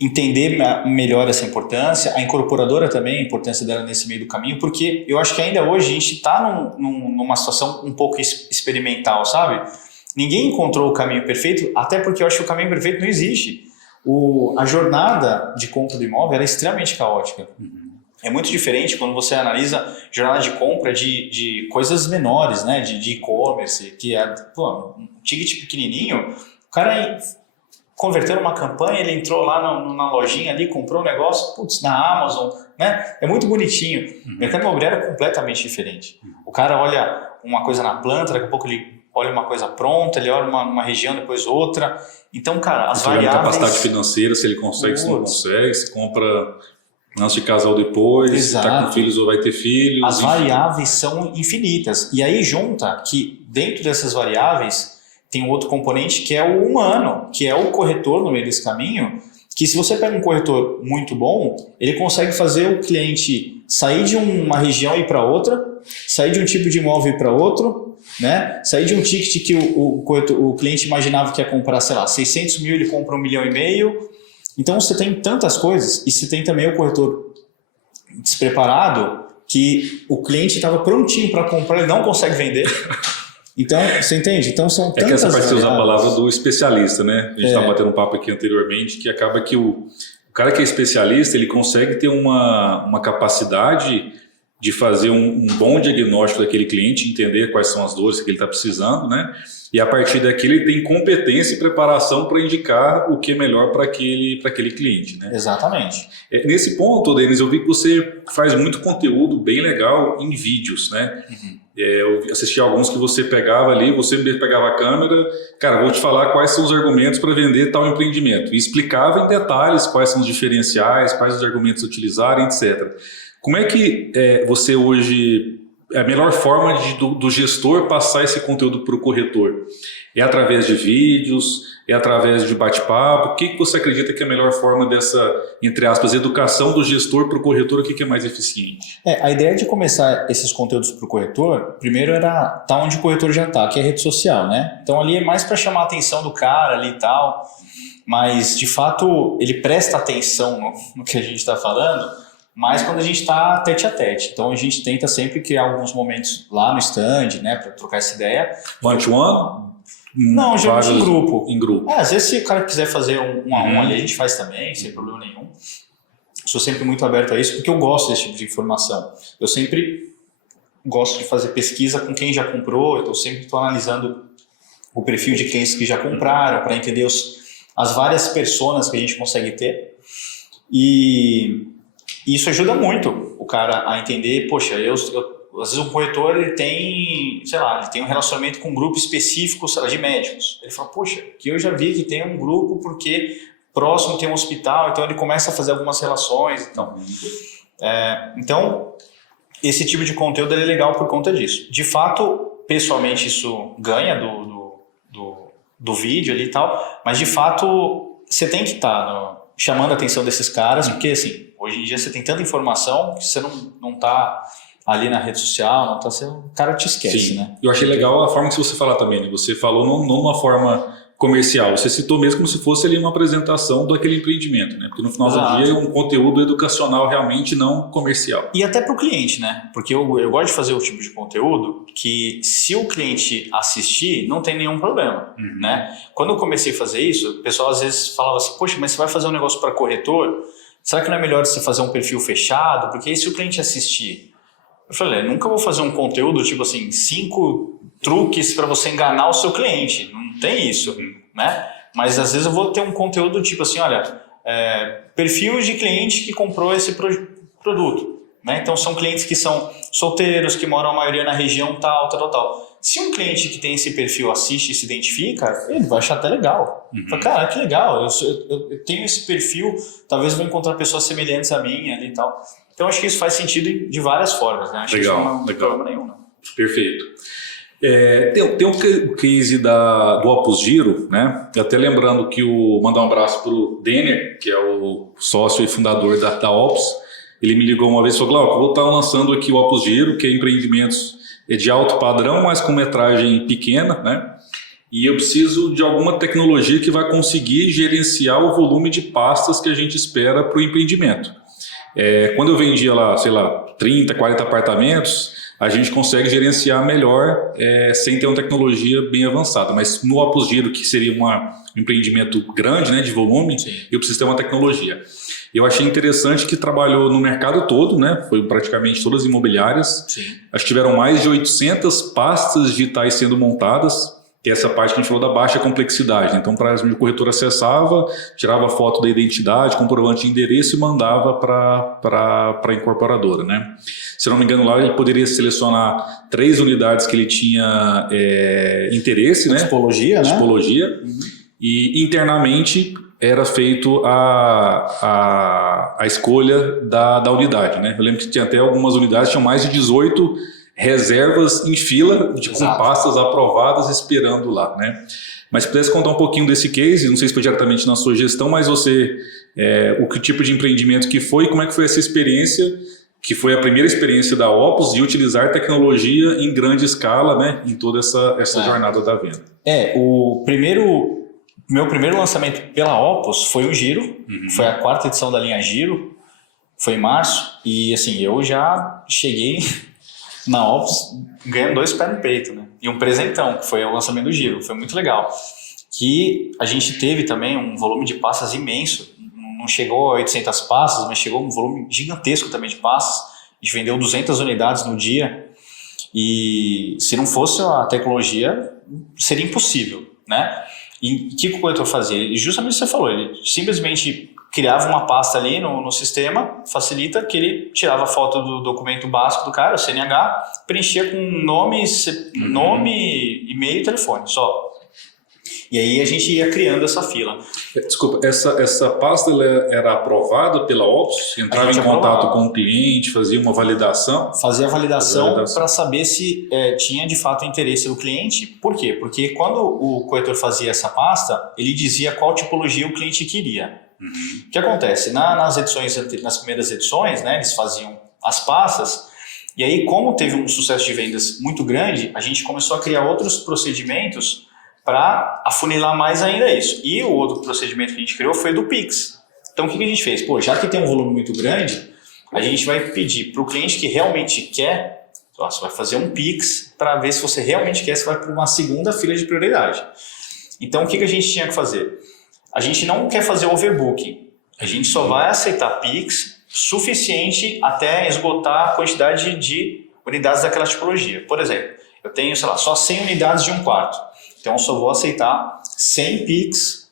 entender melhor essa importância, a incorporadora também, a importância dela nesse meio do caminho, porque eu acho que ainda hoje a gente está numa situação um pouco experimental, sabe? Ninguém encontrou o caminho perfeito, até porque eu acho que o caminho perfeito não existe. A jornada de compra do imóvel é extremamente caótica. É muito diferente quando você analisa jornada de compra de coisas menores, né? De e-commerce, que é um ticket pequenininho. O cara converteu uma campanha, ele entrou lá na lojinha ali, comprou um negócio, na Amazon, né? É muito bonitinho. O mercado imobiliário é completamente diferente. O cara olha uma coisa na planta, daqui a pouco ele olha uma coisa pronta, ele olha uma região, depois outra. Então, cara, as variáveis... capacidade financeira, se ele consegue, se não consegue, se compra antes de casar ou depois, se está com filhos ou vai ter filhos. As variáveis são infinitas. E aí junta que dentro dessas variáveis tem um outro componente que é o humano, que é o corretor no meio desse caminho, que se você pega um corretor muito bom, ele consegue fazer o cliente sair de uma região e ir para outra, sair de um tipo de imóvel e ir para outro, né? Sair de um ticket que o cliente imaginava que ia comprar, sei lá, 600 mil, ele compra 1,5 milhão. Então você tem tantas coisas, e você tem também o corretor despreparado, que o cliente estava prontinho para comprar, ele não consegue vender. Então, você entende? Então são tantas... É que essa parte você usa a palavra do especialista, né? A gente estava batendo um papo aqui anteriormente, que acaba que o cara que é especialista, ele consegue ter uma capacidade de fazer um bom diagnóstico daquele cliente, entender quais são as dores que ele está precisando, né? E a partir daqui ele tem competência e preparação para indicar o que é melhor para aquele cliente, né? Exatamente. Nesse ponto, Denis, eu vi que você faz muito conteúdo bem legal em vídeos, né? Eu assisti alguns que você pegava ali, você mesmo pegava a câmera, cara, vou te falar quais são os argumentos para vender tal empreendimento. E explicava em detalhes quais são os diferenciais, quais os argumentos a utilizar, etc. Como é que você hoje... A melhor forma do gestor passar esse conteúdo para o corretor? É através de vídeos? É através de bate-papo? O que você acredita que é a melhor forma dessa, entre aspas, educação do gestor para o corretor? O que é mais eficiente? A ideia de começar esses conteúdos para o corretor, primeiro era estar onde o corretor já está, que é rede social, né? Então ali é mais para chamar a atenção do cara ali e tal, mas de fato ele presta atenção no que a gente está falando, mas quando a gente está tete a tete. Então a gente tenta sempre criar alguns momentos lá no stand, né, para trocar essa ideia. One-to-one? Não, geralmente em grupo. Em grupo. Às vezes se o cara quiser fazer um a um ali, a gente faz também, sem problema nenhum. Sou sempre muito aberto a isso, porque eu gosto desse tipo de informação. Eu sempre gosto de fazer pesquisa com quem já comprou, eu sempre estou analisando o perfil de clientes que já compraram, para entender as várias personas que a gente consegue ter. E isso ajuda muito o cara a entender, poxa, às vezes um corretor ele tem, sei lá, ele tem um relacionamento com um grupo específico, sei lá, de médicos. Ele fala, poxa, que eu já vi que tem um grupo porque próximo tem um hospital, então ele começa a fazer algumas relações. Então, esse tipo de conteúdo é legal por conta disso. De fato, pessoalmente isso ganha do vídeo ali e tal, mas de fato você tem que estar chamando a atenção desses caras, porque assim, hoje em dia você tem tanta informação que você não está ali na rede social, não tá, o cara te esquece. Sim. Né? Eu achei legal a forma que você fala também, né? Você falou não numa forma comercial, você citou mesmo como se fosse ali uma apresentação daquele empreendimento, né? Porque no final do dia é um conteúdo educacional realmente não comercial. E até para o cliente, né? Porque eu gosto de fazer o tipo de conteúdo que se o cliente assistir, não tem nenhum problema, né? Quando eu comecei a fazer isso, o pessoal às vezes falava assim, poxa, mas você vai fazer um negócio para corretor? Será que não é melhor você fazer um perfil fechado? Porque aí se o cliente assistir... Eu falei, nunca vou fazer um conteúdo tipo assim, 5 truques para você enganar o seu cliente. Não tem isso, né? Mas às vezes eu vou ter um conteúdo tipo assim, olha, perfil de cliente que comprou esse produto. Né? Então são clientes que são solteiros, que moram a maioria na região tal. Se um cliente que tem esse perfil assiste e se identifica, ele vai achar até legal. Fala, cara, que legal, eu tenho esse perfil, talvez eu vou encontrar pessoas semelhantes a mim ali e tal. Então acho que isso faz sentido de várias formas. Né? Acho legal, que isso não é problema nenhum. Não. Perfeito. Tem um case do Opus Giro, né? Até lembrando que mandar um abraço para o Denner, que é o sócio e fundador da Opus. Ele me ligou uma vez e falou, Glauco, eu vou estar lançando aqui o Opus Giro, que é empreendimentos de alto padrão, mas com metragem pequena, né? E eu preciso de alguma tecnologia que vai conseguir gerenciar o volume de pastas que a gente espera para o empreendimento. Quando eu vendia lá, sei lá, 30, 40 apartamentos, a gente consegue gerenciar melhor sem ter uma tecnologia bem avançada. Mas no Opus Giro, que seria um empreendimento grande, né, de volume, sim, eu preciso ter uma tecnologia. Eu achei interessante que trabalhou no mercado todo, né? Foi praticamente todas as imobiliárias. Sim. Acho que tiveram mais de 800 pastas digitais sendo montadas, que é essa parte que a gente falou da baixa complexidade. Então, o corretor acessava, tirava foto da identidade, comprovante de endereço e mandava para a incorporadora, né? Se não me engano, lá ele poderia selecionar 3 unidades que ele tinha interesse, né? Tipologia, né? Tipologia. E internamente era feito a escolha da unidade, né? Eu lembro que tinha até algumas unidades, tinham mais de 18 reservas em fila, com pastas aprovadas esperando lá, né? Mas se pudesse contar um pouquinho desse case, não sei se foi diretamente na sua gestão, mas você, que tipo de empreendimento que foi, como é que foi essa experiência, que foi a primeira experiência da Opus de utilizar tecnologia em grande escala, né? Em toda essa jornada da venda. Meu primeiro lançamento pela Opus foi o Giro, foi a 4ª edição da linha Giro, foi em março, e assim, eu já cheguei na Opus ganhando 2 pés no peito, né? E um presentão, que foi o lançamento do Giro, foi muito legal. Que a gente teve também um volume de pastas imenso, não chegou a 800 pastas, mas chegou um volume gigantesco também de pastas, a gente vendeu 200 unidades no dia, e se não fosse a tecnologia, seria impossível, né? E o que o corretor fazia? E justamente o que você falou, ele simplesmente criava uma pasta ali no sistema, facilita que ele tirava a foto do documento básico do cara, o CNH, preenchia com nome, e-mail e telefone, só. E aí a gente ia criando essa fila. Desculpa, essa pasta era aprovada pela Opus? Entrava em contato com o cliente, fazia uma validação? Fazia a validação para saber se tinha de fato interesse do cliente. Por quê? Porque quando o corretor fazia essa pasta, ele dizia qual tipologia o cliente queria. O que acontece? Nas primeiras edições, né, eles faziam as pastas, e aí como teve um sucesso de vendas muito grande, a gente começou a criar outros procedimentos para afunilar mais ainda isso. E o outro procedimento que a gente criou foi do Pix. Então o que a gente fez? Já que tem um volume muito grande, a gente vai pedir para o cliente que realmente quer, você vai fazer um Pix para ver se você realmente quer, você vai para uma segunda fila de prioridade. Então o que a gente tinha que fazer? A gente não quer fazer overbooking, a gente só vai aceitar Pix suficiente até esgotar a quantidade de unidades daquela tipologia. Por exemplo, eu tenho, sei lá, só 100 unidades de um quarto. Então, eu só vou aceitar 100 Pix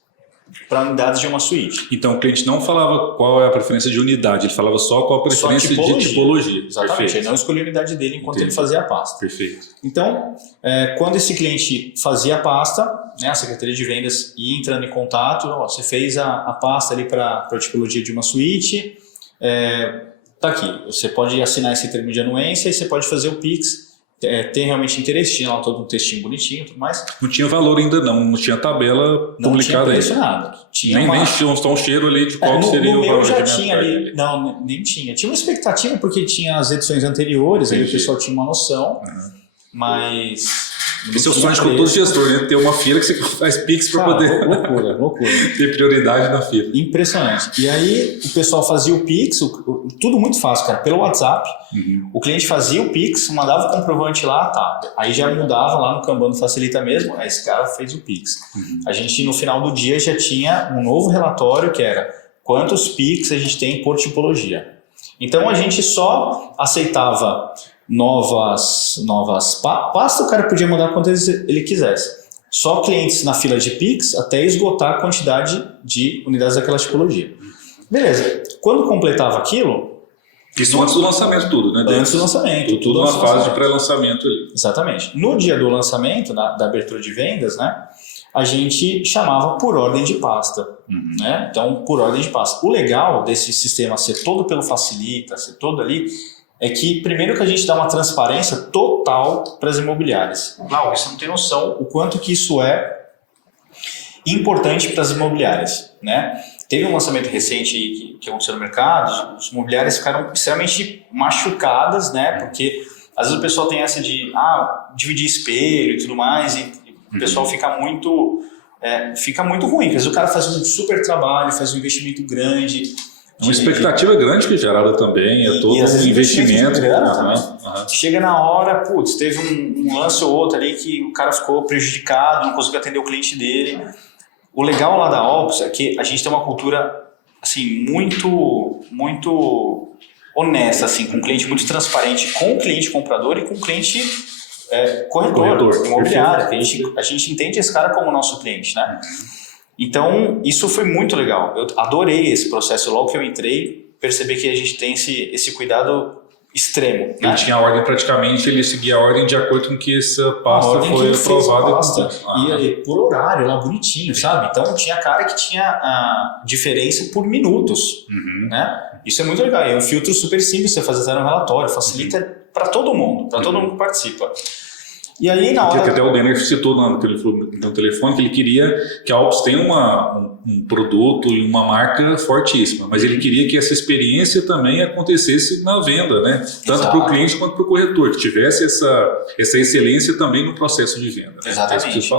para unidades de uma suíte. Então, o cliente não falava qual é a preferência de unidade, ele falava só qual a preferência de tipologia. Exatamente, perfeito. Ele não escolhia a unidade dele enquanto ele fazia a pasta. Perfeito. Então, quando esse cliente fazia a pasta, né, a Secretaria de Vendas ia entrando em contato, você fez a pasta ali para a tipologia de uma suíte, tá aqui, você pode assinar esse termo de anuência e você pode fazer o Pix. Tem realmente interesse, tinha lá todo um textinho bonitinho e tudo mais. Não tinha valor ainda não tinha tabela publicada. Não tinha preço nada. Nem tinha um cheiro ali de qual seria o valor já tinha ali. Não, nem tinha. Tinha uma expectativa porque tinha as edições anteriores, aí o pessoal tinha uma noção, mas... Esse é o sonho de todo gestor, né? Ter uma fila que você faz Pix para poder loucura. ter prioridade na fila. Impressionante. E aí o pessoal fazia o Pix, tudo muito fácil, cara, pelo WhatsApp. O cliente fazia o Pix, mandava o comprovante lá, tá. Aí já mudava lá no Kanban, facilita mesmo, aí esse cara fez o Pix. A gente no final do dia já tinha um novo relatório que era quantos Pix a gente tem por tipologia. Então a gente só aceitava novas pastas, o cara podia mudar quantas ele quisesse. só clientes na fila de Pix até esgotar a quantidade de unidades daquela tipologia. Beleza. Quando completava aquilo... Isso antes do lançamento tudo, né? Antes do lançamento. Tudo na fase de pré-lançamento ali. Exatamente. No dia do lançamento, da abertura de vendas, né, a gente chamava por ordem de pasta. Né? Então, por ordem de pasta. O legal desse sistema ser todo pelo Facilita, ser todo ali, é que primeiro que a gente dá uma transparência total para as imobiliárias. Não, você não tem noção o quanto que isso é importante para as imobiliárias, né? Teve um lançamento recente que aconteceu no mercado, as imobiliárias ficaram extremamente machucadas, né? Porque às vezes o pessoal tem essa de dividir espelho e tudo mais, e o pessoal fica muito ruim, porque às vezes o cara faz um super trabalho, faz um investimento grande. Uma expectativa grande que é gerada também, é todo um investimento. Chega na hora, teve um lance ou outro ali que o cara ficou prejudicado, não conseguiu atender o cliente dele. O legal lá da Ops é que a gente tem uma cultura assim, muito honesta, assim, com o cliente, muito transparente com o cliente comprador e com o cliente corretor imobiliário. A gente entende esse cara como nosso cliente, né? Então, isso foi muito legal. Eu adorei esse processo. Logo que eu entrei, percebi que a gente tem esse cuidado extremo. Ele tinha a ordem praticamente, ele seguia a ordem de acordo com que essa pasta foi aprovada. E por horário, lá bonitinho, sabe? Então, tinha cara que tinha a diferença por minutos. Né? Isso é muito legal. É um filtro super simples, você fazer no relatório, facilita para todo mundo, que participa. E aí, na hora... Que até o Denner citou no telefone que ele queria que a Ops tenha um produto e uma marca fortíssima, mas ele queria que essa experiência também acontecesse na venda, né? Tanto para o cliente quanto para o corretor, que tivesse essa excelência também no processo de venda. Né? Exatamente.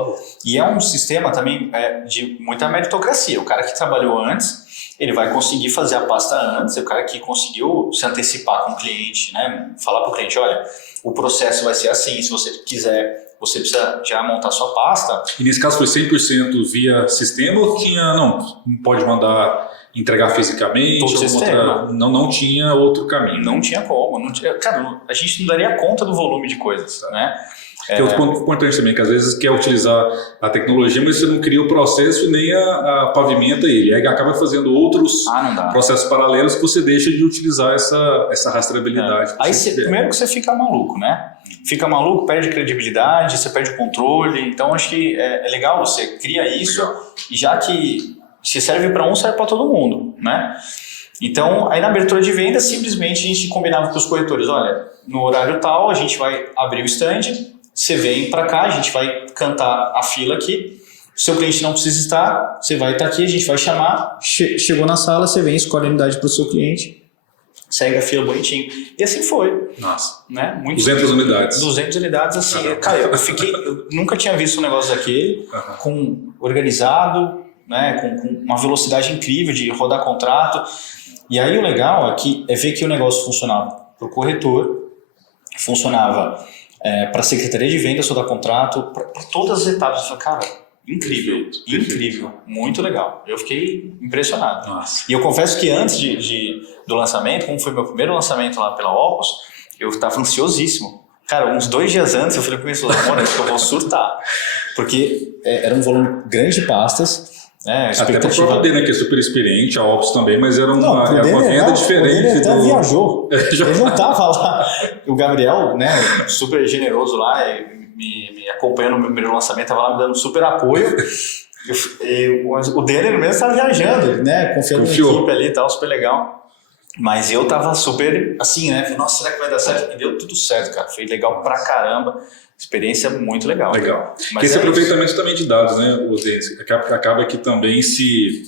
E é um sistema também de muita meritocracia. O cara que trabalhou antes, ele vai conseguir fazer a pasta antes, o cara que conseguiu se antecipar com o cliente, né? Falar para o cliente, olha, o processo vai ser assim, se você quiser, você precisa já montar sua pasta. E nesse caso foi 100% via sistema ou não pode mandar entregar fisicamente? Todo sistema. Não tinha outro caminho. Não tinha como. Cara, a gente não daria conta do volume de coisas, né? Que é outro ponto importante também, que às vezes quer utilizar a tecnologia, mas você não cria o processo nem a pavimenta ele. Aí acaba fazendo outros processos paralelos que você deixa de utilizar essa rastreabilidade. Aí primeiro que você fica maluco, né? Fica maluco, perde credibilidade, você perde o controle. Então acho que é legal, você cria isso e já que se serve para um, serve para todo mundo, né? Então, aí na abertura de venda, simplesmente a gente combinava com os corretores, olha, no horário tal a gente vai abrir o stand, você vem para cá, a gente vai cantar a fila aqui, seu cliente não precisa estar, você vai estar aqui, a gente vai chamar, chegou na sala, você vem, escolhe a unidade para o seu cliente, segue a fila bonitinho. E assim foi. Nossa. Né? 200 unidades. 200 unidades, assim. Cara, eu nunca tinha visto um negócio daquele, organizado, né? Com uma velocidade incrível de rodar contrato. E aí o legal é ver que o negócio funcionava para o corretor, funcionava para a Secretaria de Vendas, rodar contrato, para todas as etapas. Eu falei, cara, incrível, muito legal. Eu fiquei impressionado. Nossa. E eu confesso que antes do lançamento, como foi meu primeiro lançamento lá pela Opus, eu estava ansiosíssimo. Cara, uns 2 dias antes eu falei para o meu amor, acho que eu vou surtar. Porque era um volume grande de pastas. Até para o Denner, né, que é super experiente, a Opus também, mas era uma venda diferente. Ele até viajou. Ele não estava lá. O Gabriel, né, super generoso lá, me acompanhando no meu primeiro lançamento, estava lá me dando super apoio. O Denner mesmo estava viajando, né, confiando na equipe ali e tal, super legal. Mas eu tava super assim, né? Falei, nossa, será que vai dar certo? E deu tudo certo, cara. Foi legal pra caramba. Experiência muito legal. Legal. Mas esse aproveitamento também de dados, né, acaba que também se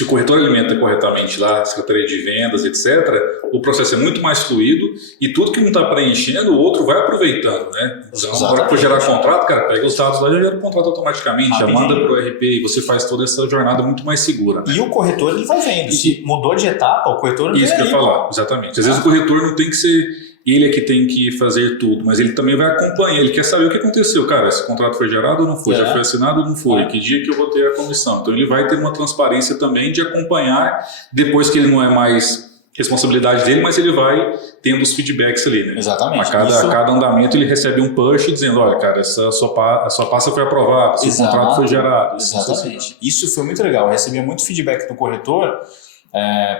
o corretor alimenta corretamente lá, a Secretaria de Vendas, etc., o processo é muito mais fluido e tudo que não está preenchendo, o outro vai aproveitando, né? Então, na hora que for gerar contrato, cara, pega os dados lá e já gera o contrato automaticamente, já manda para o RP e você faz toda essa jornada muito mais segura. E o corretor, ele vai vendo. Se mudou de etapa, o corretor não. Isso que eu ia falar, exatamente. Às vezes o corretor não tem que ser ele é que tem que fazer tudo, mas ele também vai acompanhar, ele quer saber o que aconteceu. Cara, esse contrato foi gerado ou não foi? Já foi assinado ou não foi? Que dia que eu vou ter a comissão? Então ele vai ter uma transparência também de acompanhar, depois que ele não é mais responsabilidade dele, mas ele vai tendo os feedbacks ali, né? Exatamente. A cada andamento ele recebe um push dizendo, olha, cara, a sua pasta foi aprovada, seu contrato foi gerado. Exatamente. Isso foi muito legal. Eu recebia muito feedback do corretor.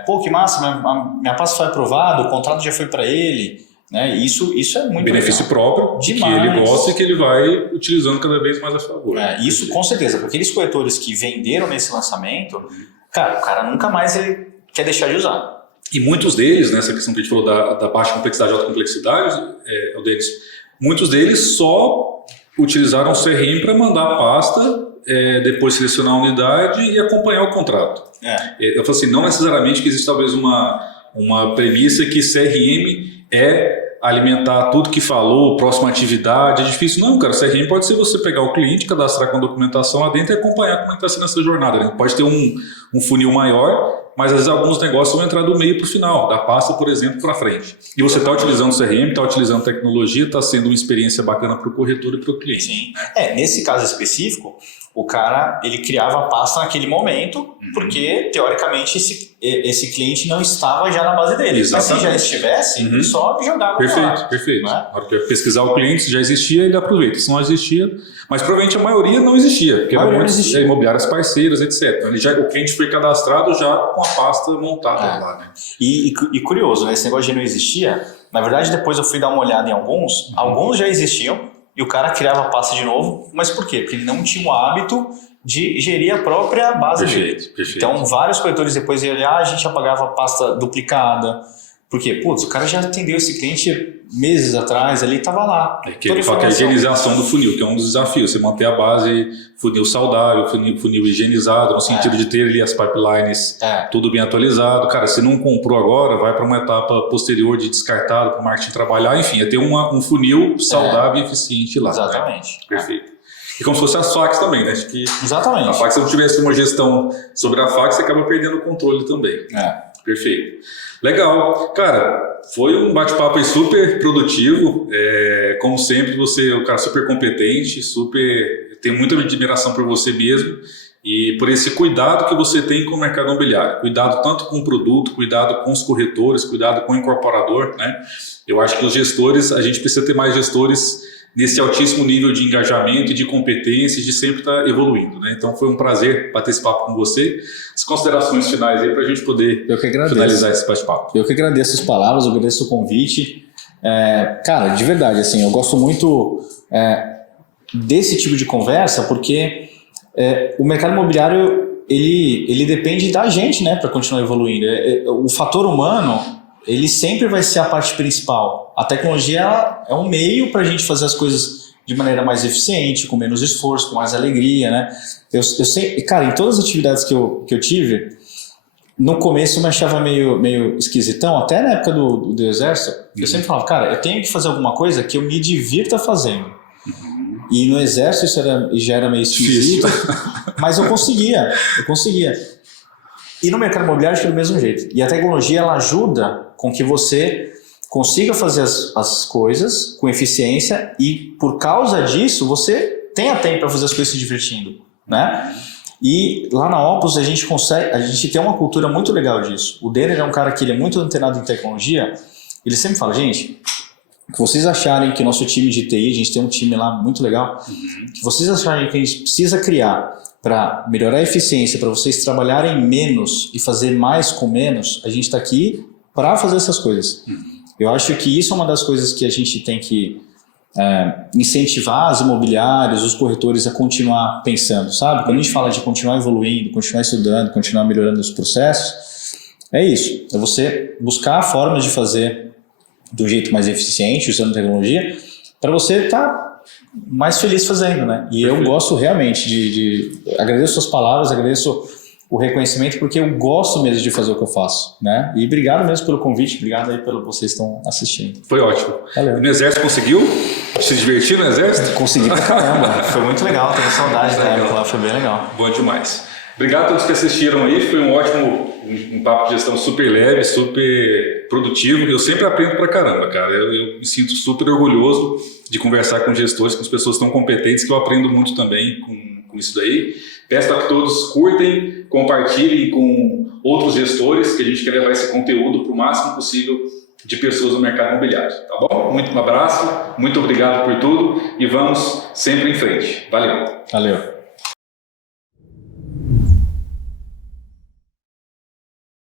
Pô, que massa, minha pasta foi aprovada, o contrato já foi para ele. Né? Isso é muito benefício legal. Próprio, demais. Que ele gosta e que ele vai utilizando cada vez mais a favor. Isso com certeza, porque aqueles corretores que venderam nesse lançamento, cara, o cara nunca mais ele quer deixar de usar. E muitos deles, nessa questão que a gente falou da baixa complexidade e alta complexidade, muitos deles só utilizaram o CRM para mandar a pasta, depois selecionar a unidade e acompanhar o contrato. Eu falo assim, não necessariamente que existe talvez uma premissa que CRM é alimentar tudo que falou, próxima atividade, é difícil. Não, cara, CRM pode ser você pegar o cliente, cadastrar com a documentação lá dentro e acompanhar como está sendo essa jornada. Né? Pode ter um funil maior, mas às vezes alguns negócios vão entrar do meio para o final, da pasta, por exemplo, para frente. E você está utilizando o CRM, está utilizando tecnologia, está sendo uma experiência bacana para o corretor e para o cliente. Sim. Nesse caso específico, o cara ele criava a pasta naquele momento, porque teoricamente esse cliente não estava já na base dele. Exatamente. Mas se já estivesse, ele só jogava lá. Perfeito. Né? Na hora que pesquisar o cliente, se já existia, ele aproveita. Se não existia, mas provavelmente a maioria não existia, porque eram muitas imobiliárias parceiras, etc. O cliente foi cadastrado já com a pasta montada lá. Né? E curioso, né? Esse negócio de não existia, na verdade depois eu fui dar uma olhada em alguns já existiam, e o cara criava a pasta de novo, mas por quê? Porque ele não tinha o hábito de gerir a própria base dele. Perfeito. Então, vários corretores depois iam olhar, a gente apagava a pasta duplicada. Por quê? Putz, o cara já atendeu esse cliente meses atrás, ali estava lá. Que ele fala que a higienização do funil, que é um dos desafios, você manter a base funil saudável, funil higienizado, no sentido de ter ali as pipelines tudo bem atualizado. Cara, se não comprou agora, vai para uma etapa posterior de descartado para o marketing trabalhar, enfim, é ter um funil saudável e eficiente lá. Exatamente. Né? Perfeito. E como se fosse as facs também, né? Acho que exatamente. A fac, se não tivesse uma gestão sobre a fac, você acaba perdendo o controle também. Perfeito. Legal. Cara, foi um bate-papo aí super produtivo. Como sempre, você é um cara super competente, tenho muita admiração por você mesmo e por esse cuidado que você tem com o mercado imobiliário. Cuidado tanto com o produto, cuidado com os corretores, cuidado com o incorporador, né? Eu acho que os gestores, a gente precisa ter mais gestores nesse altíssimo nível de engajamento e de competência, de sempre estar evoluindo, né? Então foi um prazer bater esse papo com você. As considerações finais aí para a gente poder finalizar esse bate-papo. Eu que agradeço as palavras, eu agradeço o convite. Cara, de verdade, assim, eu gosto muito desse tipo de conversa, porque o mercado imobiliário ele depende da gente, né, para continuar evoluindo. O fator humano ele sempre vai ser a parte principal. A tecnologia é um meio para a gente fazer as coisas de maneira mais eficiente, com menos esforço, com mais alegria, né? Eu sempre, cara, em todas as atividades que eu tive, no começo eu me achava meio esquisitão, até na época do Exército, eu sempre falava, cara, eu tenho que fazer alguma coisa que eu me divirta fazendo. E no Exército isso já era meio esquisito, mas eu conseguia. E no mercado imobiliário é do mesmo jeito. E a tecnologia ela ajuda com que você consiga fazer as coisas com eficiência e por causa disso você tenha tempo para fazer as coisas se divertindo, né? E lá na Opus a gente tem uma cultura muito legal disso. O Denner é um cara que ele é muito antenado em tecnologia. Ele sempre fala, gente, que vocês acharem que nosso time de TI, a gente tem um time lá muito legal, que vocês acharem que a gente precisa criar para melhorar a eficiência, para vocês trabalharem menos e fazer mais com menos, a gente está aqui para fazer essas coisas. Eu acho que isso é uma das coisas que a gente tem que incentivar os imobiliários, os corretores a continuar pensando, sabe? Quando a gente fala de continuar evoluindo, continuar estudando, continuar melhorando os processos, é isso. É você buscar formas de fazer do jeito mais eficiente, usando tecnologia, para você estar mais feliz fazendo, né? E eu gosto realmente de agradeço suas palavras, agradeço o reconhecimento, porque eu gosto mesmo de fazer o que eu faço, né? E obrigado mesmo pelo convite, obrigado aí pelo vocês estão assistindo. Foi ótimo. Valeu. E no Exército conseguiu se divertir no Exército? Consegui pra caramba. Foi muito legal, tenho saudade da época lá, foi bem legal. Bom demais. Obrigado a todos que assistiram aí, foi um ótimo papo de gestão super leve, super produtivo. Eu sempre aprendo pra caramba, cara. Eu me sinto super orgulhoso de conversar com gestores, com as pessoas tão competentes, que eu aprendo muito também com com isso daí. Peço para que todos curtem, compartilhem com outros gestores, que a gente quer levar esse conteúdo para o máximo possível de pessoas no mercado imobiliário, tá bom? Um abraço, muito obrigado por tudo e vamos sempre em frente. Valeu! Valeu!